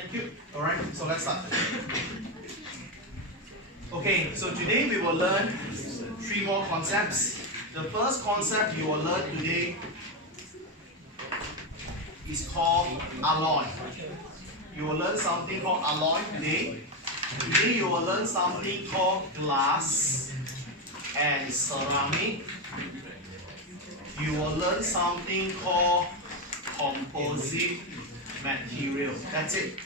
Thank you. Alright, so let's start. Okay, so today we will learn 3 more concepts. The first concept you will learn today is called alloy. You will learn something called alloy today. Today you will learn something called glass and ceramic. You will learn something called composite material. That's it.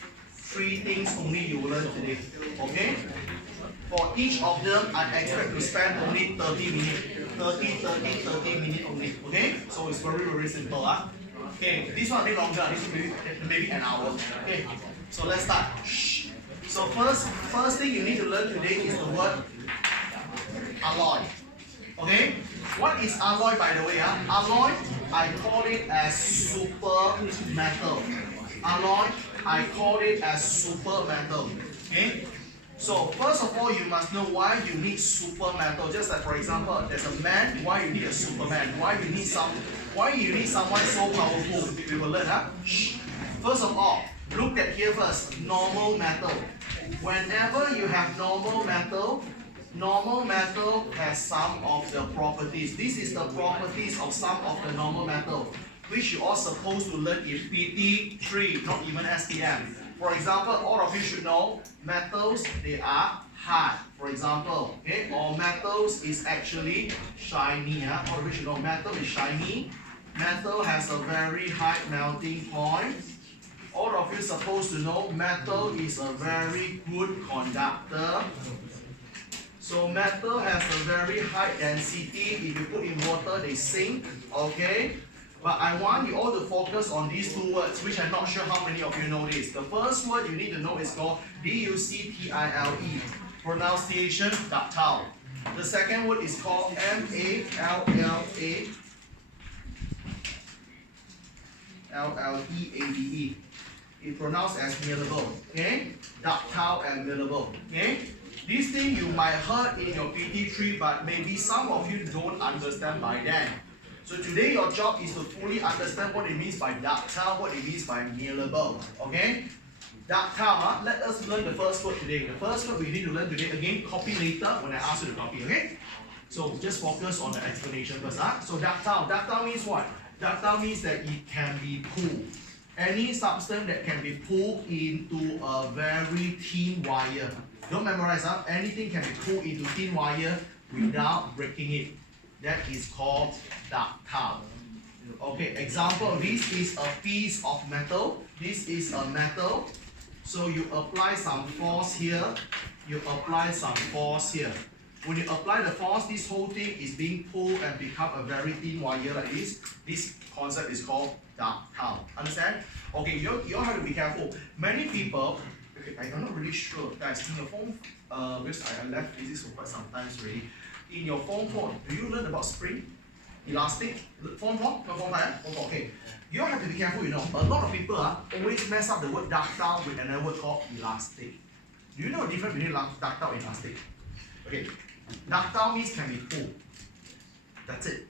3 things only you will learn today. Okay? For each of them, I expect to spend only 30 minutes. 30 minutes only. Okay? So it's very, very simple. Okay, this one a bit longer. This one maybe an hour. Okay, so let's start. So first thing you need to learn today is the word alloy. Okay? What is alloy, by the way? Alloy, I call it as super metal. Alloy, I call it as super metal. Okay? So first of all, you must know why you need super metal. Just like for example, there's a man. Why you need a Superman? Why you need someone so powerful? We will learn. First of all, look at here first. Normal metal. Whenever you have normal metal has some of the properties. This is the properties of some of the normal metal, which you are supposed to learn in PT3, not even STM. For example, all of you should know metals, they are hard. For example, okay, or metals is actually shiny. All of you should know metal is shiny. Metal has a very high melting point. All of you supposed to know metal is a very good conductor. So metal has a very high density. If you put in water, they sink. Okay. But I want you all to focus on these 2 words, which I'm not sure how many of you know this. The first word you need to know is called D-U-C-T-I-L-E. Pronunciation, ductile. The second word is called M-A-L-L-A. L-L-E-A-B-E. It's pronounced as malleable. Okay? Ductile and malleable. Okay? This thing you might heard in your PT3, but maybe some of you don't understand by then. So today your job is to fully understand what it means by ductile, what it means by malleable. Okay? Ductile, let us learn the first word today. The first word we need to learn today, again, copy later when I ask you to copy, okay? So just focus on the explanation first. So ductile means what? Ductile means that it can be pulled. Any substance that can be pulled into a very thin wire. Don't memorize, anything can be pulled into thin wire without breaking it. That is called ductile. Okay, example, this is a piece of metal. This is a metal. So you apply some force here. You apply some force here. When you apply the force, this whole thing is being pulled and become a very thin wire like this. This concept is called ductile. Understand? Okay, you all have to be careful. Many people, okay, I'm not really sure, guys, in your phone, because I left physics for quite some time already. In your phone, do you learn about spring, elastic? Phone 4? No, phone 5? Okay. You have to be careful, you know. A lot of people always mess up the word ductile with another word called elastic. Do you know the difference between ductile and elastic? Okay. Ductile means can be pulled. That's it.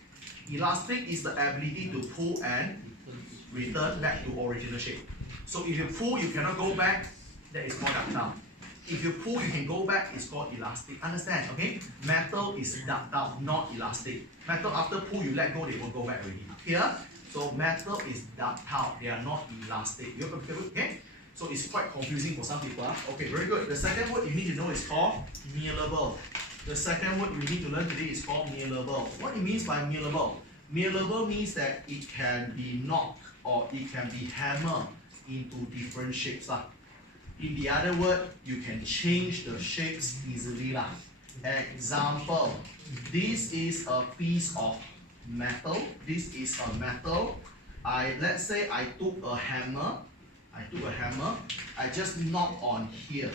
Elastic is the ability to pull and return back to original shape. So if you pull, you cannot go back, that is called ductile. If you pull, you can go back, it's called elastic. Understand? Okay? Metal is ductile, not elastic. Metal, after pull, you let go, they will go back already. Here, so metal is ductile, they are not elastic. You okay? So it's quite confusing for some people. Okay, very good. The second word you need to know is called malleable. The second word you need to learn today is called malleable. What it means by malleable? Malleable means that it can be knocked or it can be hammered into different shapes. In the other word, you can change the shapes easily. Example, this is a piece of metal. This is a metal. Let's say I took a hammer. I just knock on here.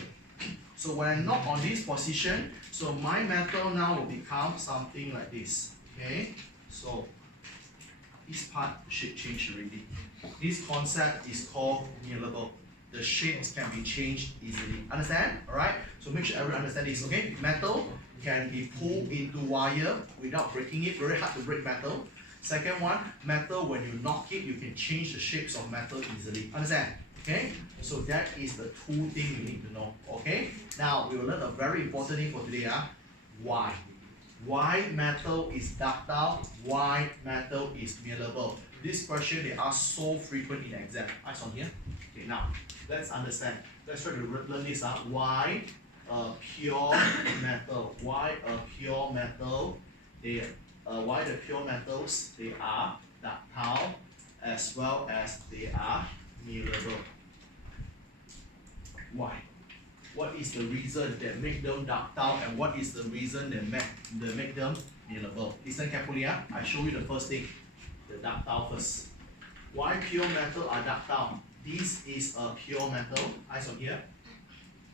So when I knock on this position, so my metal now will become something like this. Okay? So this part should change already. This concept is called malleable. The shapes can be changed easily. Understand? Alright? So make sure everyone understands this. Okay? Metal can be pulled into wire without breaking it. Very hard to break metal. Second one, metal, when you knock it, you can change the shapes of metal easily. Understand? Okay, so that is the two things you need to know. Okay, now we will learn a very important thing for today. Why? Why metal is ductile? Why metal is malleable? This question they are so frequent in exam. Eyes on here. Okay, now let's understand. Let's try to learn this. Why a pure metal? Why a pure metal? Why the pure metals? They are ductile as well as they are malleable. Why? What is the reason that make them ductile and what is the reason that make them malleable? Listen carefully. I show you the first thing, the ductile first. Why pure metal are ductile? This is a pure metal. Eyes on here.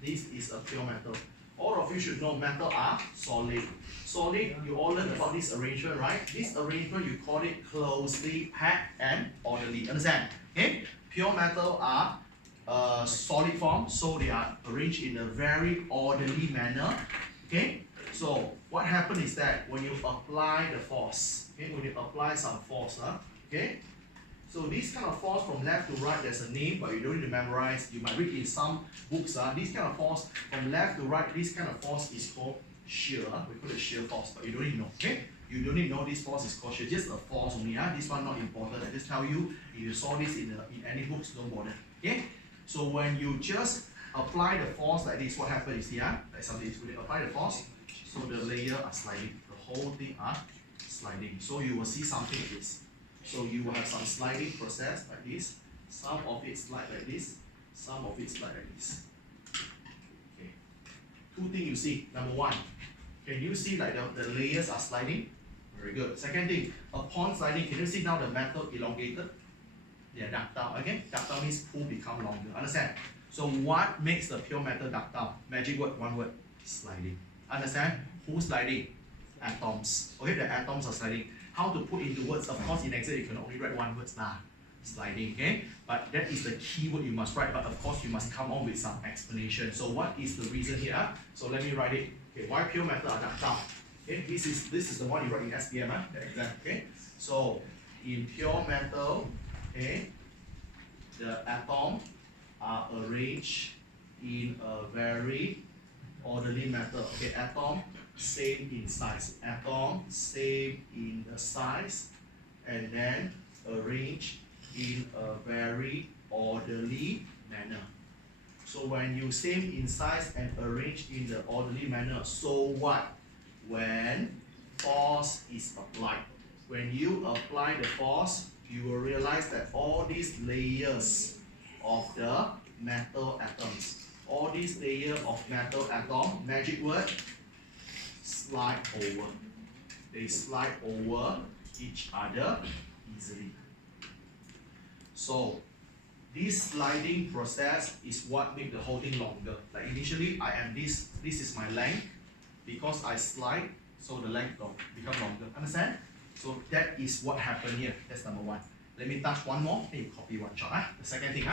This is a pure metal. All of you should know metal are solid. Solid, you all learned about this arrangement, right? This arrangement, you call it closely packed and orderly. Understand? Okay? Pure metal are solid form, so they are arranged in a very orderly manner. Okay? So, what happens is that when you apply the force, okay, when you apply some force, okay? So this kind of force from left to right, there's a name, but you don't need to memorize. You might read in some books. This kind of force from left to right, this kind of force is called shear. We call it shear force, but you don't need to know. Okay? You don't need to know this force is called shear. Just a force only. This one not important. I just tell you, if you saw this in any books, don't bother. Okay? So when you just apply the force like this, what happens is like something is when you apply the force, so the layer are sliding. The whole thing are sliding. So you will see something like this. So you will have some sliding process like this. Some of it slide like this. Some of it slide like this. Okay. Two things you see. Number one, can you see like the layers are sliding? Very good. Second thing, upon sliding, can you see now the metal elongated? They are ductile. Okay? Ductile means pull become longer. Understand? So what makes the pure metal ductile? Magic word, one word. Sliding. Understand? Who's sliding? Atoms. Okay, the atoms are sliding. How to put into words? Of course, in exam you can only write one word sliding, okay? But that is the key word you must write, but of course you must come on with some explanation. So what is the reason here? So let me write it. Okay, why pure metal are ductile? Okay, this is the one you write in SPM, the exam, okay? So in pure metal, okay, the atoms are arranged in a very orderly manner. Okay, atom same in size. Atom same in the size, and then arranged in a very orderly manner. So when you same in size and arranged in the orderly manner, so what? When force is applied. When you apply the force, you will realize that all these layers of the metal atoms, all these layers of metal atom, magic word, slide over. They slide over each other easily. So this sliding process is what makes the whole thing longer. Like initially I am this is my length. Because I slide, so the length will become longer. Understand? So that is what happened here. That's number one. Let me touch one more. Then you copy one shot. The second thing.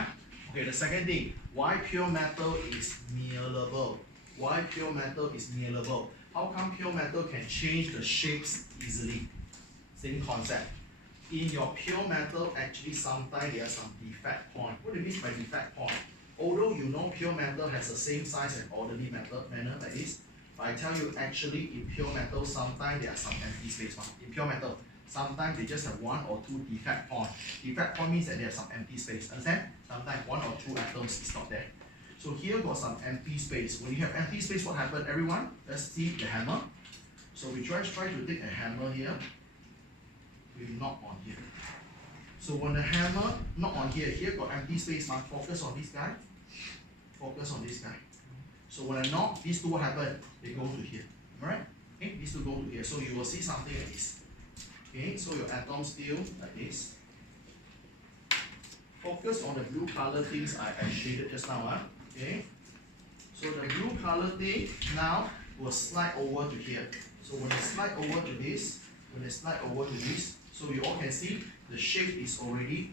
Okay, the second thing. Why pure metal is malleable? Why pure metal is malleable? How come pure metal can change the shapes easily? Same concept. In your pure metal, actually sometimes there are some defect point. What do you mean by defect point? Although you know pure metal has the same size and orderly manner like this, but I tell you actually in pure metal sometimes there are some empty space. In pure metal, sometimes they just have one or two defect point. Defect point means that they have some empty space. Understand? Sometimes one or two atoms is not there. So here got some empty space. When you have empty space, what happens, everyone? Let's see the hammer. So we try to take a hammer here. We knock on here. So when the hammer knock on here, here got empty space. Focus on this guy. Focus on this guy. So when I knock, these two what happen? They go to here. Alright? Okay, these two go to here. So you will see something like this. Okay, so your atoms still like this. Focus on the blue color things I shaded just now. Okay. So the blue color thing now will slide over to here. So when they slide over to this, so you all can see the shape is already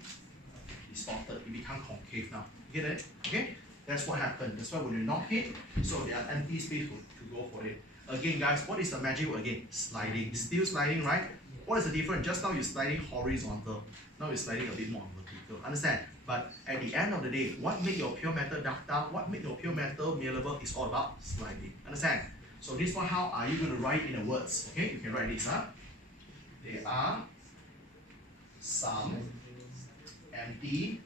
distorted. It becomes concave now. You get it? Okay? That's what happened. That's why when you knock it, so there are empty space to go for it. Again, guys, what is the magic word again? Sliding. Still sliding, right? What is the difference? Just now you're sliding horizontal. Now you're sliding a bit more vertical. Understand? But at the end of the day, what make your pure metal ductile, what make your pure metal malleable is all about sliding. Understand? So this one, how are you going to write in the words? Okay, you can write this up. There are some empty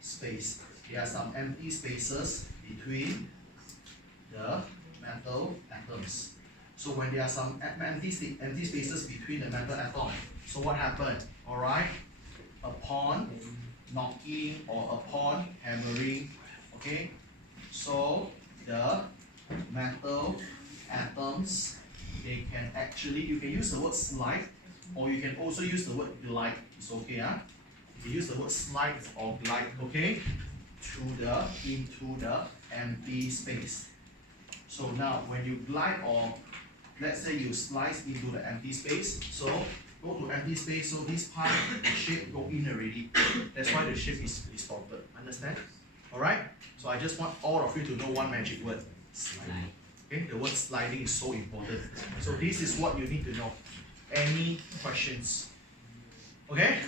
space. There are some empty spaces between the metal atoms. So when there are some empty spaces between the metal atom, so what happened? Alright, upon knocking or upon hammering, okay, so the metal atoms, they can actually, you can use the word slide, or you can also use the word glide. It's okay, huh? You can use the word slide or glide, okay, into the empty space. So now when you glide, or let's say you slice into the empty space, so go to empty space, so this part, the shape go in already. That's why the shape is distorted. Understand? Alright? So I just want all of you to know one magic word. Sliding. Okay? The word sliding is so important. So this is what you need to know. Any questions? Okay?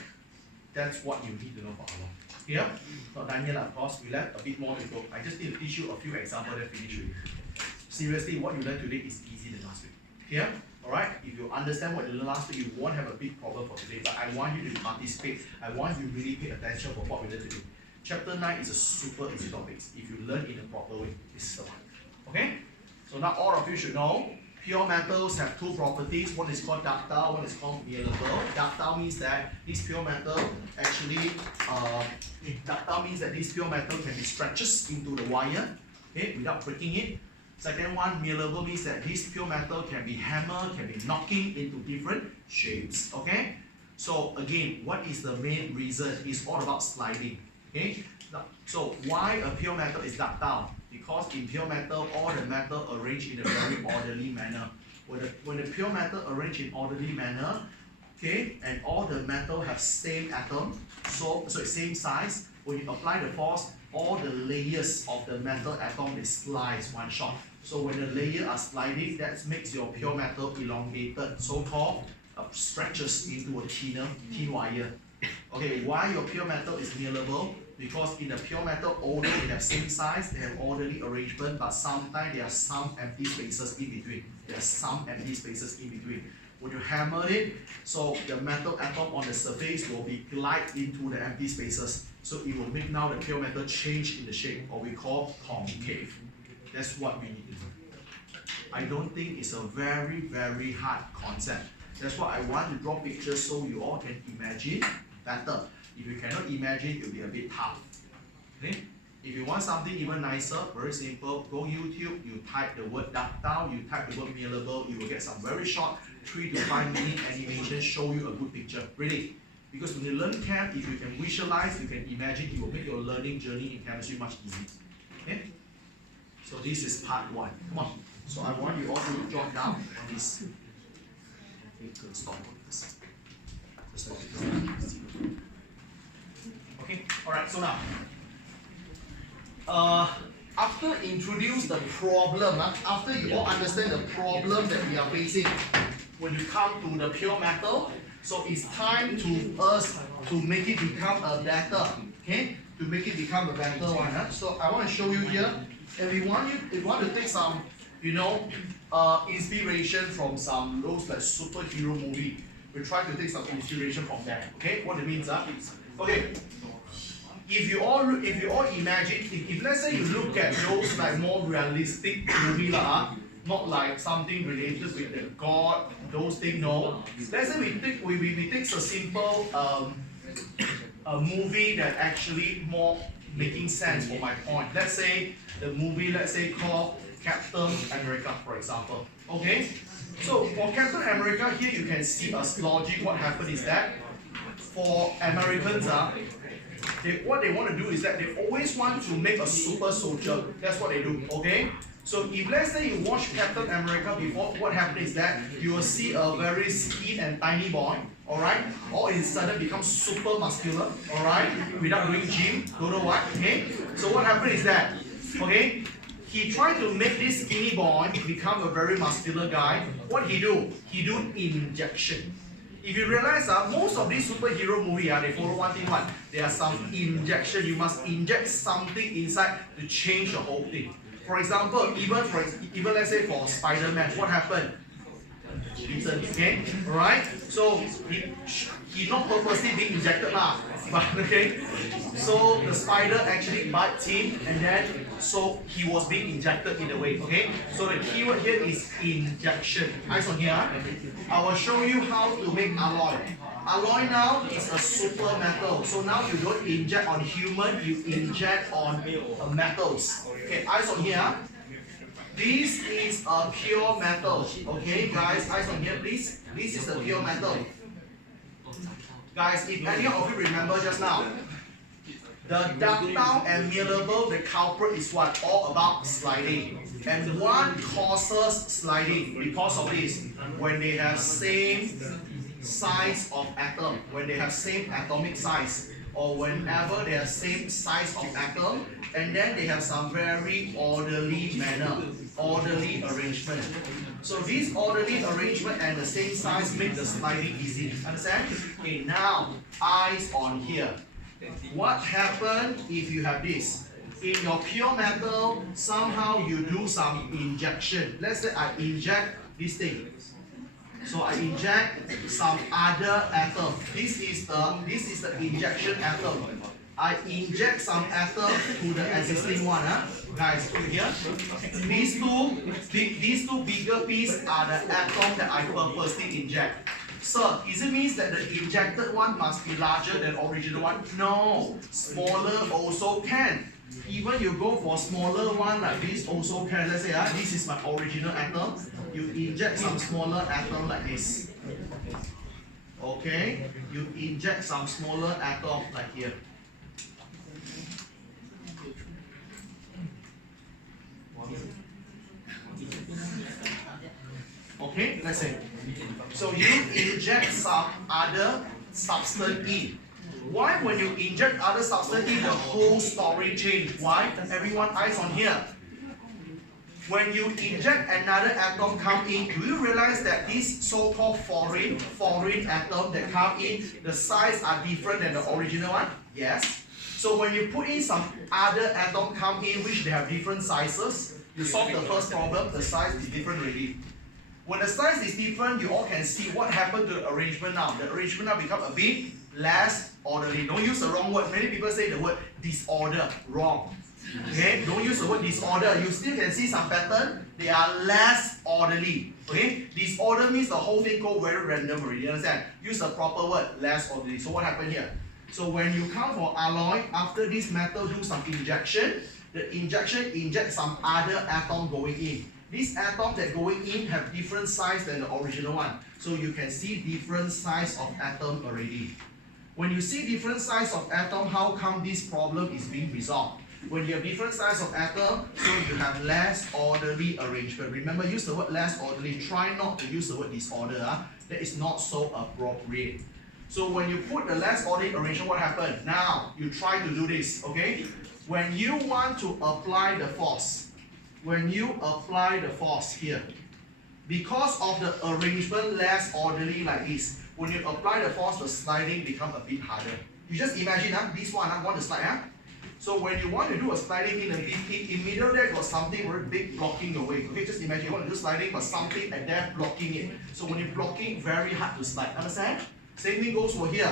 That's what you need to know for our here. Not done yet, of course. We left a bit more to go. I just need to teach you a few examples and finish with. Seriously, what you learned today is easier than last week. Here, alright? If you understand what you learned last week, you won't have a big problem for today. But I want you to participate. I want you to really pay attention for what we learned today. Chapter 9 is a super easy topic. If you learn in a proper way, this is the one. Okay? So now all of you should know, pure metals have two properties. One is called ductile, one is called malleable. Ductile means that this pure metal actually, ductile means that this pure metal can be stretched into the wire, okay, without breaking it. Second one, malleable means that this pure metal can be hammered, can be knocking into different shapes. Okay? So again, what is the main reason? It's all about sliding. Okay? Now, so why a pure metal is ductile? Because in pure metal, all the metal arranged in a very orderly manner. When the pure metal arranged in orderly manner, okay, and all the metal have same atom, so same size, when you apply the force, all the layers of the metal atom is sliced one shot. So when the layers are sliding, that makes your pure metal elongated, so-called stretches into a thin wire. Okay, why your pure metal is malleable? Because in the pure metal, although they have same size, they have orderly arrangement, but sometimes there are some empty spaces in between. There are some empty spaces in between. When you hammer it, so the metal atom on the surface will be glide into the empty spaces. So it will make now the pure metal change in the shape, or we call concave. That's what we need to do. I don't think it's a very, very hard concept. That's why I want to draw pictures so you all can imagine better. If you cannot imagine, it will be a bit tough. Okay? If you want something even nicer, very simple, go YouTube, you type the word ductile, you type the word malleable, you will get some very short 3 to 5 minute animation, show you a good picture. Really. Because when you learn chem, if you can visualize, you can imagine, it will make your learning journey in chemistry much easier. Okay? So this is part 1. Come on. So I want you all to jot down on this. Okay, good. Stop this. Okay, alright, so now after introduce the problem, after you all understand the problem that we are facing when you come to the pure metal, so it's time to us to make it become a better, okay? To make it become a better one. So I want to show you here, and we want to take some, you know, inspiration from some those like superhero movie. We try to take some inspiration from that. Okay, what it means, okay. If you all imagine, if let's say you look at those like more realistic movie not like something related with the God, those things, no. Let's say we take a simple a movie that actually more making sense for my point. Let's say the movie, let's say called Captain America, for example. Okay? So for Captain America, here you can see as logic. What happened is that for Americans, what they want to do is that they always want to make a super soldier. That's what they do. Okay? So if let's say you watch Captain America before, what happens is that you will see a very skinny and tiny boy, alright? All of a sudden becomes super muscular, alright? Without doing gym, don't know what, okay? So what happens is that, okay? He tried to make this skinny boy become a very muscular guy. What he do? He do injection. If you realize most of these superhero movies, they follow one thing, what? There are some injection. You must inject something inside to change the whole thing. For example, even let's say for Spider-Man, what happened? Okay, alright? So he not purposely being injected lah, but okay. So the spider actually bites him, and then so he was being injected in a way. Okay. So the keyword here is injection. Eyes on here. I will show you how to make alloy. Alloy now is a super metal. So now you don't inject on human, you inject on metals. Okay. Eyes on here. This is a pure metal. Okay, guys, eyes on here, please. This is a pure metal. Guys, if any of you remember just now, the ductile and malleable, the culprit is what? All about sliding. And one causes sliding because of this. When they have same size of atom, when they have same atomic size, or whenever they have same size of atom, and then they have some very orderly manner, orderly arrangement. So this orderly arrangement and the same size make the sliding easy. Understand? Okay, now eyes on here. What happens if you have this? In your pure metal, somehow you do some injection. Let's say I inject this thing. So I inject some other atom. This is the injection atom. I inject some atom to the existing one. Guys, over here. These two bigger pieces are the atom that I purposely inject. Sir, is it means that the injected one must be larger than original one? No, smaller also can. Even you go for smaller one like this also can. Let's say this is my original atom. You inject some smaller atom like this. Okay, you inject some smaller atom like here. Okay, let's say. So you inject some other substance in. Why when you inject other substance in, the whole story change? Why? Everyone eyes on here. When you inject another atom come in, do you realize that this so-called foreign atom that come in, the size are different than the original one? Yes. So when you put in some other atom come in which they have different sizes, you solve the first problem, the size is different already. When the size is different, you all can see what happened to the arrangement now. The arrangement now become a bit less orderly. Don't use the wrong word. Many people say the word disorder. Wrong. Okay? Don't use the word disorder. You still can see some pattern. They are less orderly. Okay? Disorder means the whole thing go very random already. You understand? Use the proper word, less orderly. So what happened here? So when you come for alloy, after this metal do some injection, the injection inject some other atom going in. These atoms that going in have different size than the original one. So you can see different size of atom already. When you see different size of atom, how come this problem is being resolved? When you have different size of atom, so you have less orderly arrangement. Remember, use the word less orderly. Try not to use the word disorder. That is not so appropriate. So when you put the less orderly arrangement, what happened? Now, you try to do this, okay? When you want to apply the force, here, because of the arrangement less orderly like this, when you apply the force, the sliding become a bit harder. You just imagine this one, want to slide. So when you want to do a sliding in middle there got something very big blocking your way. Okay, just imagine you want to do sliding, but something at there blocking it. So when you're blocking, very hard to slide. Understand? Same thing goes for here.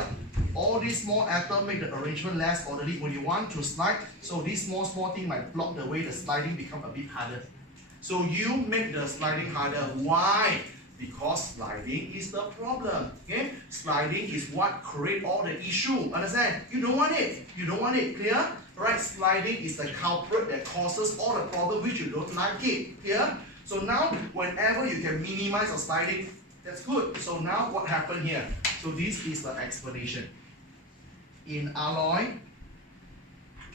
All these small atoms make the arrangement less orderly. When you want to slide, so this small thing might block the way, the sliding become a bit harder. So you make the sliding harder. Why? Because sliding is the problem. Okay? Sliding is what create all the issue. Understand? You don't want it. You don't want it. Clear? Right? Sliding is the culprit that causes all the problem which you don't like it. Clear? So now, whenever you can minimize the sliding, that's good. So now what happened here? So this is the explanation. In alloy,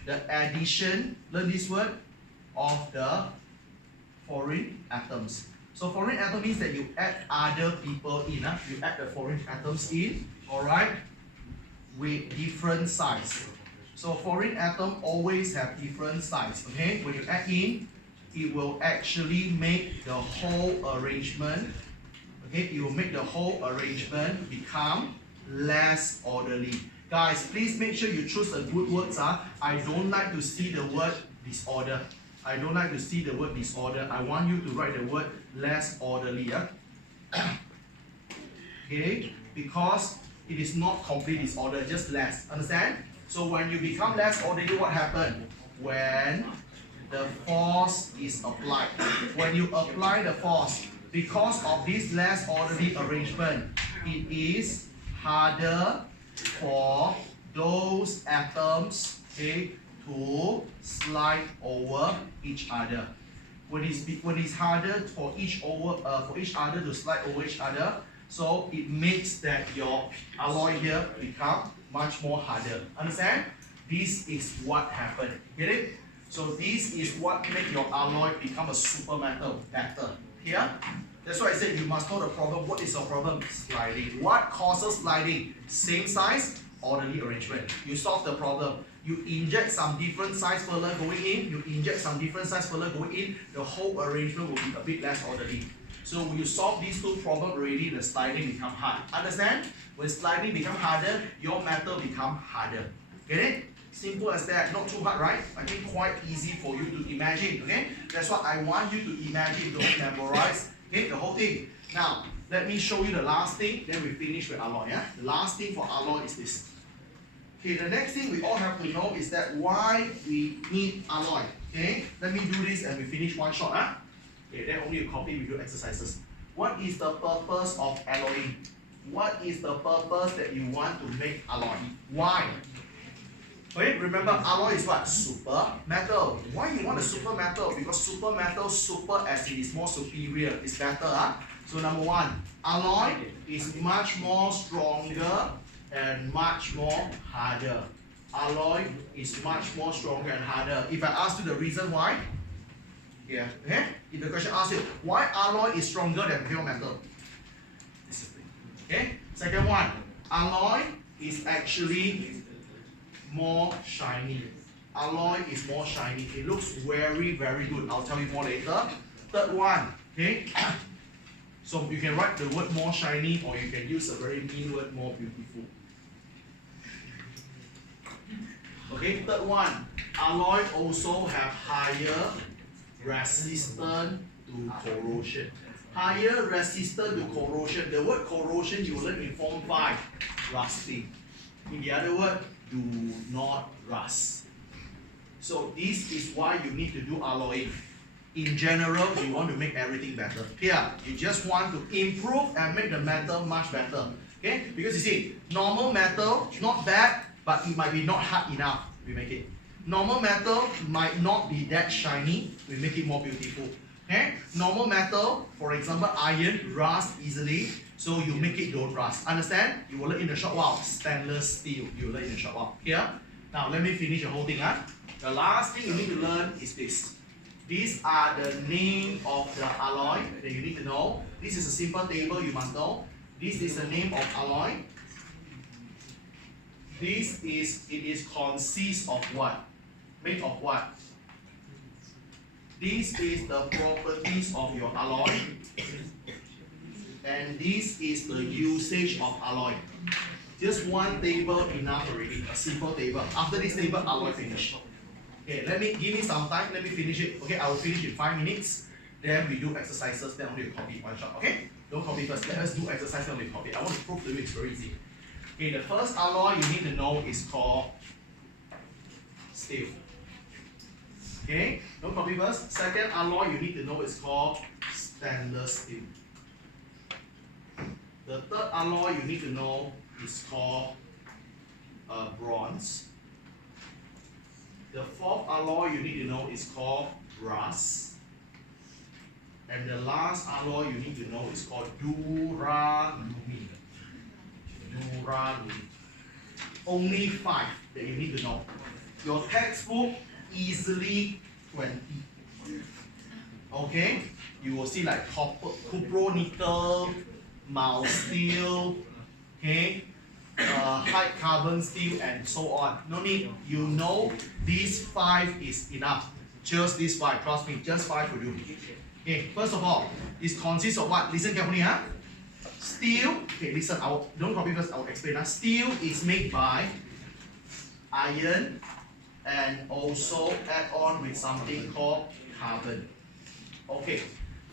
the addition, learn this word, of the foreign atoms. So foreign atom means that you add other people in. You add the foreign atoms in, alright, with different size. So foreign atom always have different size. Okay, when you add in, it will actually make the whole arrangement, okay, it will make the whole arrangement become less orderly. Guys, please make sure you choose a good words. I don't like to see the word disorder. I don't like to see the word disorder. I want you to write the word less orderly. Okay, because it is not complete disorder, just less. Understand? So when you become less orderly, what happens? When the force is applied. When you apply the force, because of this less orderly arrangement, it is harder for those atoms, okay, to slide over each other. When it's harder for each other to slide over each other, so it makes that your alloy here become much more harder. Understand? This is what happened. Get it? So this is what makes your alloy become a super metal better. Here? That's why I said you must know the problem. What is your problem? Sliding. What causes sliding? Same size, orderly arrangement. You solve the problem. You inject some different size furler going in, you inject some different size furler going in, the whole arrangement will be a bit less orderly. So when you solve these two problems already, the sliding become hard. Understand? When sliding become harder, your metal become harder. Get it? Simple as that. Not too hard, right? I think quite easy for you to imagine. Okay? That's what I want you to imagine. Don't memorize. Okay? The whole thing. Now, let me show you the last thing. Then we finish with alloy. Yeah? The last thing for alloy is this. Okay, the next thing we all have to know is that why we need alloy. Okay, let me do this and we finish one shot. Okay, then only a copy, we do exercises. What is the purpose of alloying? What is the purpose that you want to make alloy? Why? Okay, remember alloy is what? Super metal. Why you want a super metal? Because super metal, super as it is more superior, is better. So number one, alloy is much more stronger and much more harder. Alloy is much more stronger and harder. If I ask you the reason why, yeah, okay? If the question asks you why alloy is stronger than pure metal, discipline. Okay. Second one, alloy is actually more shiny. Alloy is more shiny. It looks very, very good. I'll tell you more later. Third one, okay. So you can write the word more shiny, or you can use a very mean word, more beautiful. Okay, third one, alloy also have higher resistance to corrosion. Higher resistance to corrosion. The word corrosion you learn in Form 5, rusting. In the other word, do not rust. So this is why you need to do alloying. In general, you want to make everything better. Here, you just want to improve and make the metal much better. Okay? Because you see, normal metal, not bad, but it might be not hard enough, we make it. Normal metal might not be that shiny, we make it more beautiful. Okay? Normal metal, for example, iron, rust easily, so you make it don't rust. Understand? You will learn in a short while. Stainless steel, you will learn in a short while. Here, now let me finish the whole thing. The last thing you need to learn is this. These are the name of the alloy that you need to know. This is a simple table you must know. This is the name of alloy. It is consists of what? Made of what? This is the properties of your alloy. And this is the usage of alloy. Just one table enough already, a simple table. After this table, alloy finish. Okay, give me some time, let me finish it. Okay, I will finish in 5 minutes. Then we do exercises, then only copy one shot. Okay? Don't copy first. Let us do exercise, then we copy. I want to prove to you it's very easy. Okay, the first alloy you need to know is called steel. Okay, don't copy first. Second alloy you need to know is called stainless steel. The third alloy you need to know is called bronze. The fourth alloy you need to know is called brass. And the last alloy you need to know is called duralumin. Duralumin. Only 5 that you need to know. Your textbook easily 20. Okay? You will see like copper, cupronickel, mild steel, okay? High carbon steel and so on. No need. You know these 5 is enough. Just these 5. Trust me, just 5 will do. Okay, first of all, it consists of what? Listen carefully, Steel, okay, listen, don't copy first, I'll explain. Steel is made by iron and also add on with something called carbon. Okay,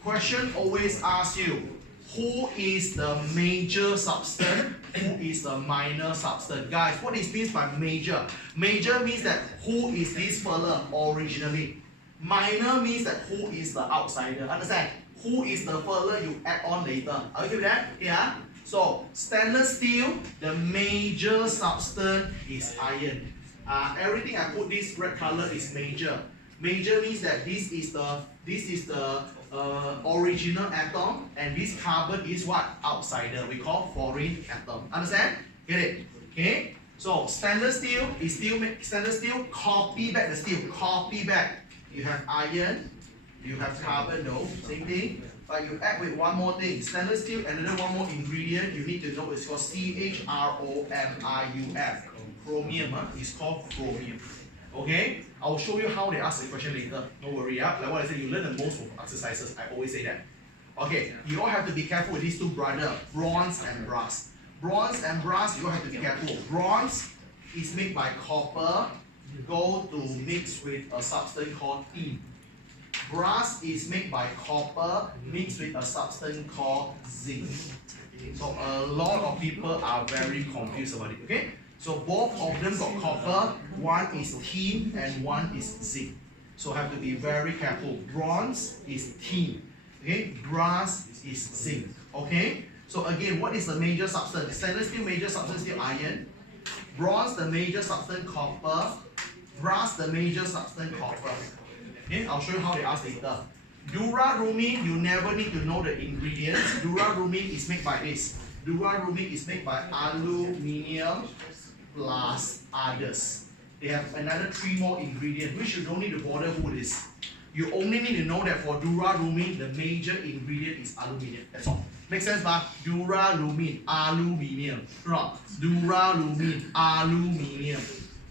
question always asks you, who is the major substance? Who is the minor substance? Guys, what this means by major? Major means that who is this fella originally. Minor means that who is the outsider. Understand? Who is the fella you add on later? Are you okay with that? Yeah? So, stainless steel, the major substance is iron. Everything I put this red color is major. Major means that this is the original atom, and this carbon is what? Outsider. We call foreign atom. Understand? Get it? Okay? So stainless steel is stainless steel. Copy back the steel. Copy back. You have iron. You have carbon. No, same thing. But you add with one more thing. Stainless steel. Another one more ingredient you need to know is called CHROMIUM. Chromium. It's called chromium. Okay, I'll show you how they ask the question later. Don't worry, like what I said, you learn the most from exercises. I always say that. Okay, you all have to be careful with these two brothers, bronze and brass. Bronze and brass, you all have to be careful. Bronze is made by copper, go to mix with a substance called tin. Brass is made by copper mixed with a substance called zinc. So a lot of people are very confused about it. Okay. So both of them got copper, one is tin and one is zinc. So have to be very careful. Bronze is tin, okay? Brass is zinc, okay? So again, what is the major substance? Stainless steel, major substance still iron. Bronze, the major substance copper. Brass, the major substance copper. Okay, I'll show you how they ask later. Duralumin, you never need to know the ingredients. Duralumin is made by this. Duralumin is made by aluminium plus others. They have another 3 more ingredients which you don't need to bother who it is. You only need to know that for duralumin, the major ingredient is aluminium. That's all. Make sense, ba? Duralumin, aluminium. Right. Duralumin, aluminium.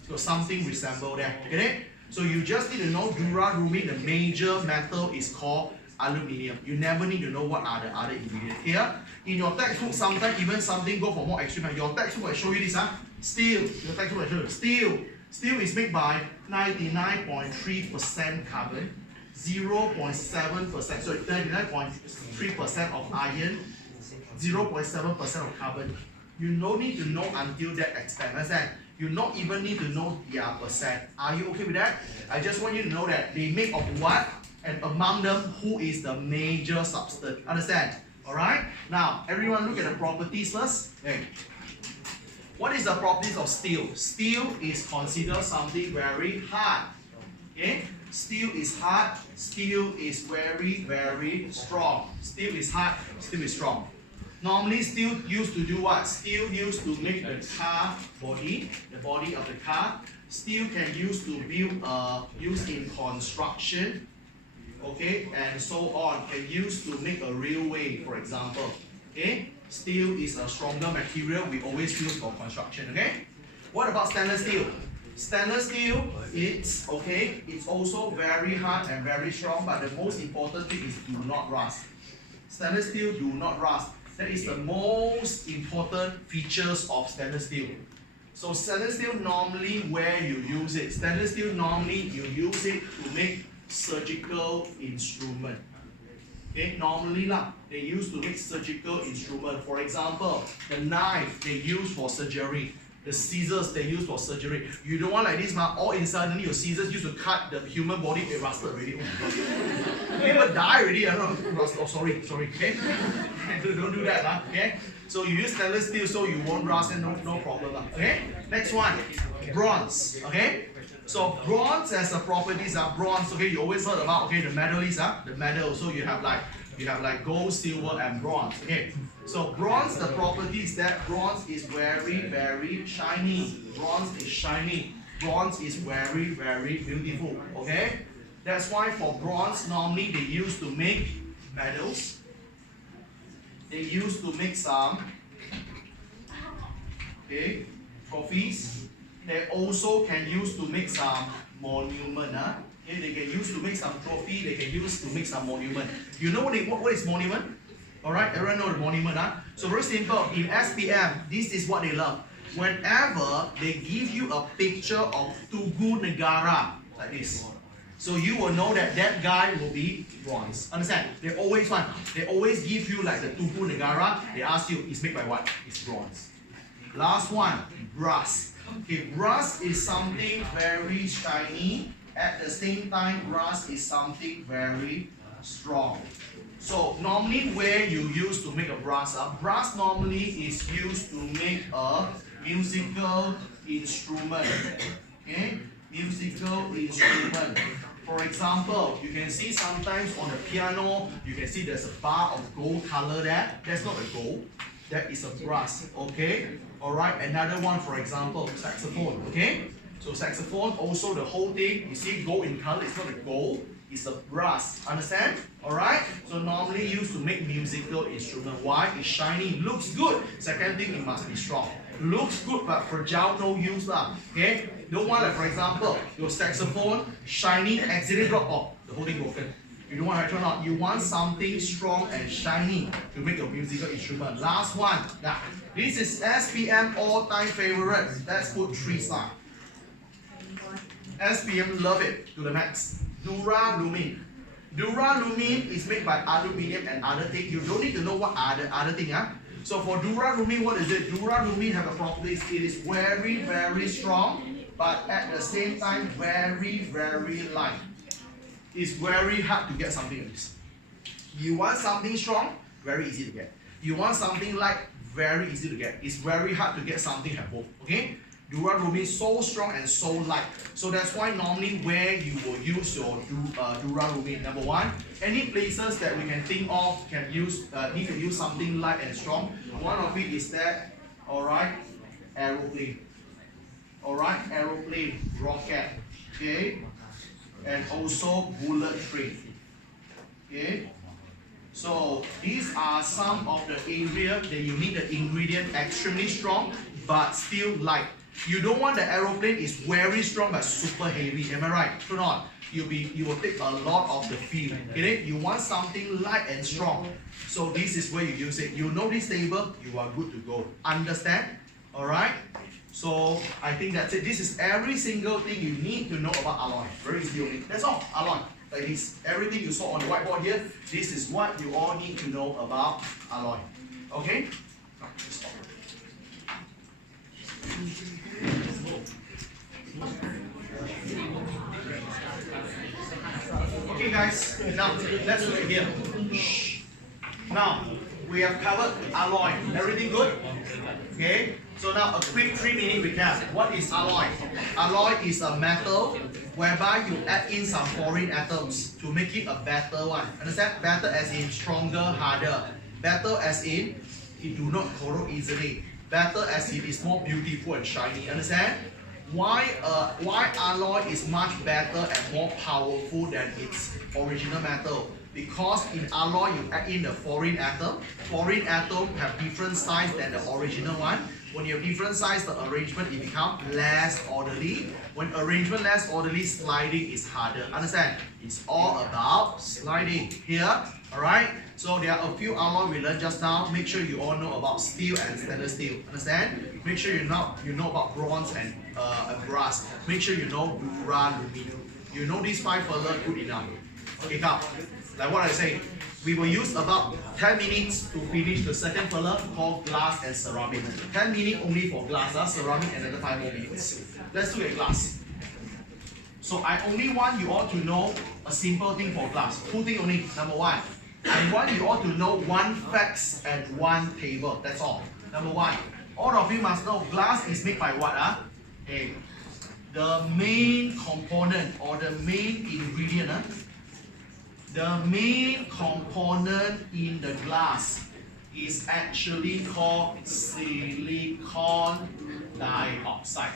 So something resemble that. Get it? So you just need to know duralumin, the major metal is called aluminium. You never need to know what are the other ingredients. Here, in your textbook, sometimes even something go for more extreme. Your textbook will show you this. Steel. Your textbook will show you. Steel. Steel is made by 99.3% carbon, 0.7%, sorry, 99.3% of iron, 0.7% of carbon. You don't need to know until that extent. Understand? You don't even need to know their percent. Are you okay with that? I just want you to know that they make of what? And among them, who is the major substance? Understand? Alright? Now, everyone look at the properties first. Okay. What is the properties of steel? Steel is considered something very hard. Okay? Steel is hard. Steel is very, very strong. Steel is hard. Steel is strong. Normally, steel used to do what? Steel used to make the car body, the body of the car. Steel can use to build, use in construction. Okay, and so on, can use to make a railway, for example. Okay, steel is a stronger material we always use for construction. Okay, what about stainless steel? Stainless steel, it's okay, it's also very hard and very strong, but the most important thing is do not rust. Stainless steel do not rust. That is the most important features of stainless steel. So stainless steel normally where you use it, stainless steel normally you use it to make surgical instrument. Okay, normally they used to make surgical instrument. For example, the knife they use for surgery, the scissors they use for surgery. You don't want like this, all in suddenly your scissors used to cut the human body, it rusted already. People die already. Oh, sorry. Okay, don't do that. Okay, so you use stainless steel so you won't rust and no problem. Okay, next one, bronze. Okay. So bronze has the properties of bronze. Okay, you always heard about the metal is the metal. So you have like gold, silver, and bronze. Okay, so bronze, the property is that bronze is very, very shiny. Bronze is shiny. Bronze is very, very beautiful. Okay, that's why for bronze normally they used to make medals. They used to make some trophies. They also can use to make some monument. Okay, they can use to make some trophy. They can use to make some monument. You know what is monument? Alright, everyone know the monument, huh? So very simple. In SPM, this is what they love. Whenever they give you a picture of Tugu Negara, like this, so you will know that that guy will be bronze. Understand? They always give you like the Tugu Negara. They ask you, it's made by what? It's bronze. Last one, brass. Okay, brass is something very shiny. At the same time, brass is something very strong. So normally where you use to make a brass, brass normally is used to make a musical instrument. Okay, musical instrument. For example, you can see sometimes on the piano, you can see there's a bar of gold color there. That's not a gold, that is a brass. Okay, all right. Another one, for example, saxophone. Okay, so saxophone also the whole thing. You see gold in color. It's not a gold. It's a brass. Understand? Alright? So normally used to make musical instrument. Why? It's shiny, looks good. Second thing, it must be strong. Looks good but fragile, no use lah. Okay? Don't want like for example, your saxophone, shiny, accident drop off, the whole thing broken. You don't want that or not. You want something strong and shiny to make your musical instrument. Last one. Now, this is SPM all-time favorite. Let's put 3 stars. SPM love it to the max. Duralumin. Duralumin is made by aluminium and other things. You don't need to know what other thing. So for Duralumin, what is it? Duralumin have a property. It is very, very strong, but at the same time, very, very light. It's very hard to get something like this. You want something strong? Very easy to get. You want something light? Very easy to get. It's very hard to get something have both. Okay? Duralumin so strong and so light. So that's why normally where you will use your Duralumin. Number one, any places that we can think of can use need to use something light and strong. One of it is that, alright, aeroplane. Alright, aeroplane, rocket. Okay? And also bullet train. Okay? So these are some of the areas that you need the ingredient extremely strong but still light. You don't want the aeroplane is very strong but super heavy. Am I right? True or not? You will take a lot of the feel. Okay? You want something light and strong. So this is where you use it. You know this table, you are good to go. Understand? Alright? So I think that's it. This is every single thing you need to know about alloy. Very easy only. That's all. Alloy. Like this. Everything you saw on the whiteboard here, this is what you all need to know about alloy. Okay? Okay guys, now let's look at here. Now, we have covered alloy. Everything good? Okay, so now a quick 3-minute recap. What is alloy? Alloy is a metal whereby you add in some foreign atoms to make it a better one. Understand? Better as in stronger, harder. Better as in it do not corrode easily. Better as it is more beautiful and shiny. Understand? Why alloy is much better and more powerful than its original metal? Because in alloy you add in the foreign atom. Foreign atom have different size than the original one. When you have different size, the arrangement it becomes less orderly. When arrangement less orderly, sliding is harder. Understand? It's all about sliding here. Alright? So there are a few alloy we learned just now. Make sure you all know about steel and stainless steel. Understand? Make sure you know about bronze and brass. Make sure you know Duralumin. You know these 5 colors, good enough. Okay, come. Like what I say, we will use about 10 minutes to finish the second color called glass and ceramic. 10 minutes only for glass, ceramic another 5 more minutes. Let's look at glass. So I only want you all to know a simple thing for glass. 2 things only. Number 1, I want you all to know 1 facts and 1 table. That's all. Number 1, all of you must know glass is made by what? Okay. The main component or the main ingredient. The main component in the glass is actually called silicon dioxide.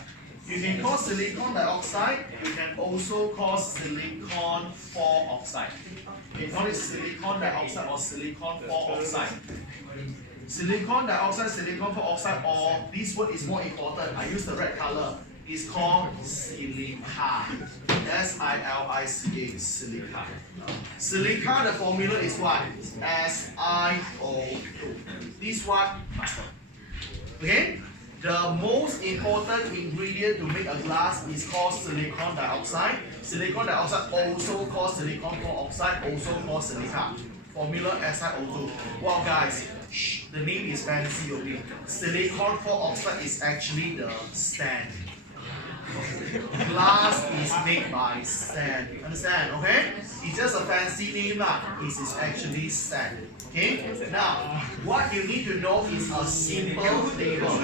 You can call silicon dioxide, you can also call silicon oxide. You can call it silicon dioxide or silicon oxide. Silicon dioxide, silicon oxide, or this word is more important. I use the red color. is called silica. S-I-L-I-C-A, silica. Silica, the formula is what? SiO2. This one, okay? The most important ingredient to make a glass is called silicon dioxide. Silicon dioxide also called silicon oxide, also called silica. Formula SiO2. Wow guys, the name is fancy, okay? Silicon oxide is actually the sand. Glass is made by sand. Understand? Okay? It's just a fancy name lah. It is actually sand. Okay? Now, what you need to know is a simple table.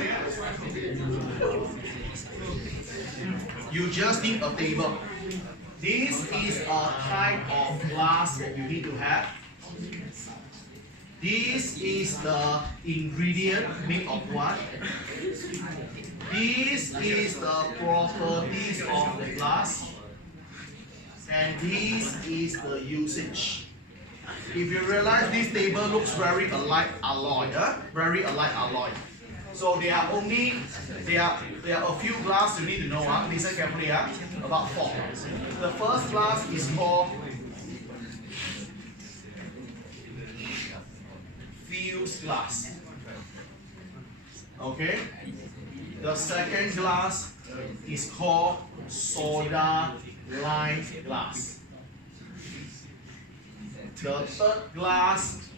You just need a table. This is a type of glass that you need to have. This is the ingredient made of what? This is the properties of the glass, and this is the usage. If you realize this table looks very alike alloy, very alike alloy. So there are a few glass you need to know. Listen carefully, about 4. The first glass is called fused glass. Okay. The second glass is called soda lime glass. The third glass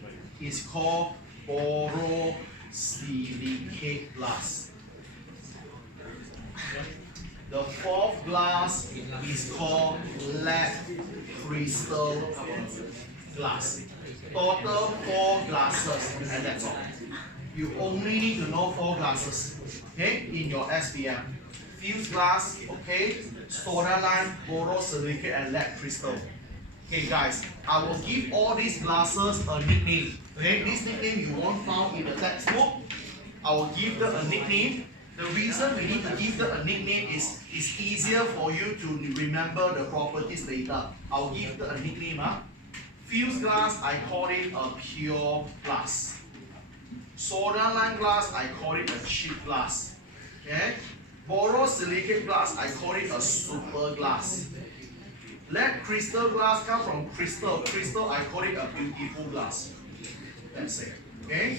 is called borosilicate glass. The fourth glass is called lead crystal glass. Total 4 glasses, and that's all. You only need to know 4 glasses, okay, in your SPM. Fused glass, okay, soda lime, borosilicate, and lead crystal. Okay, guys, I will give all these glasses a nickname. Okay, this nickname you won't find in the textbook. I will give them a nickname. The reason we need to give them a nickname is it's easier for you to remember the properties later. I'll give them a nickname. Fused glass, I call it a pure glass. Soda lime glass, I call it a cheap glass. Okay? Borosilicate glass, I call it a super glass. Lead crystal glass comes from crystal. Crystal, I call it a beautiful glass. That's it. Okay?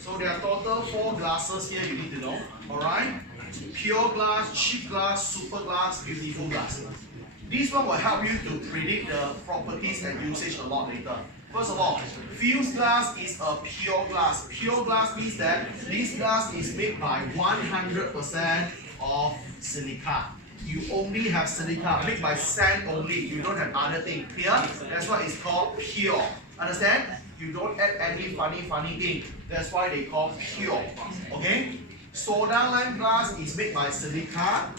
So there are total 4 glasses here you need to know. Alright? Pure glass, cheap glass, super glass, beautiful glass. This one will help you to predict the properties and usage a lot later. First of all, fused glass is a pure glass. Pure glass means that this glass is made by 100% of silica. You only have silica, made by sand only. You don't have other thing. Clear? That's why it's called pure. Understand? You don't add any funny thing. That's why they call pure. Okay? Soda lime glass is made by silica.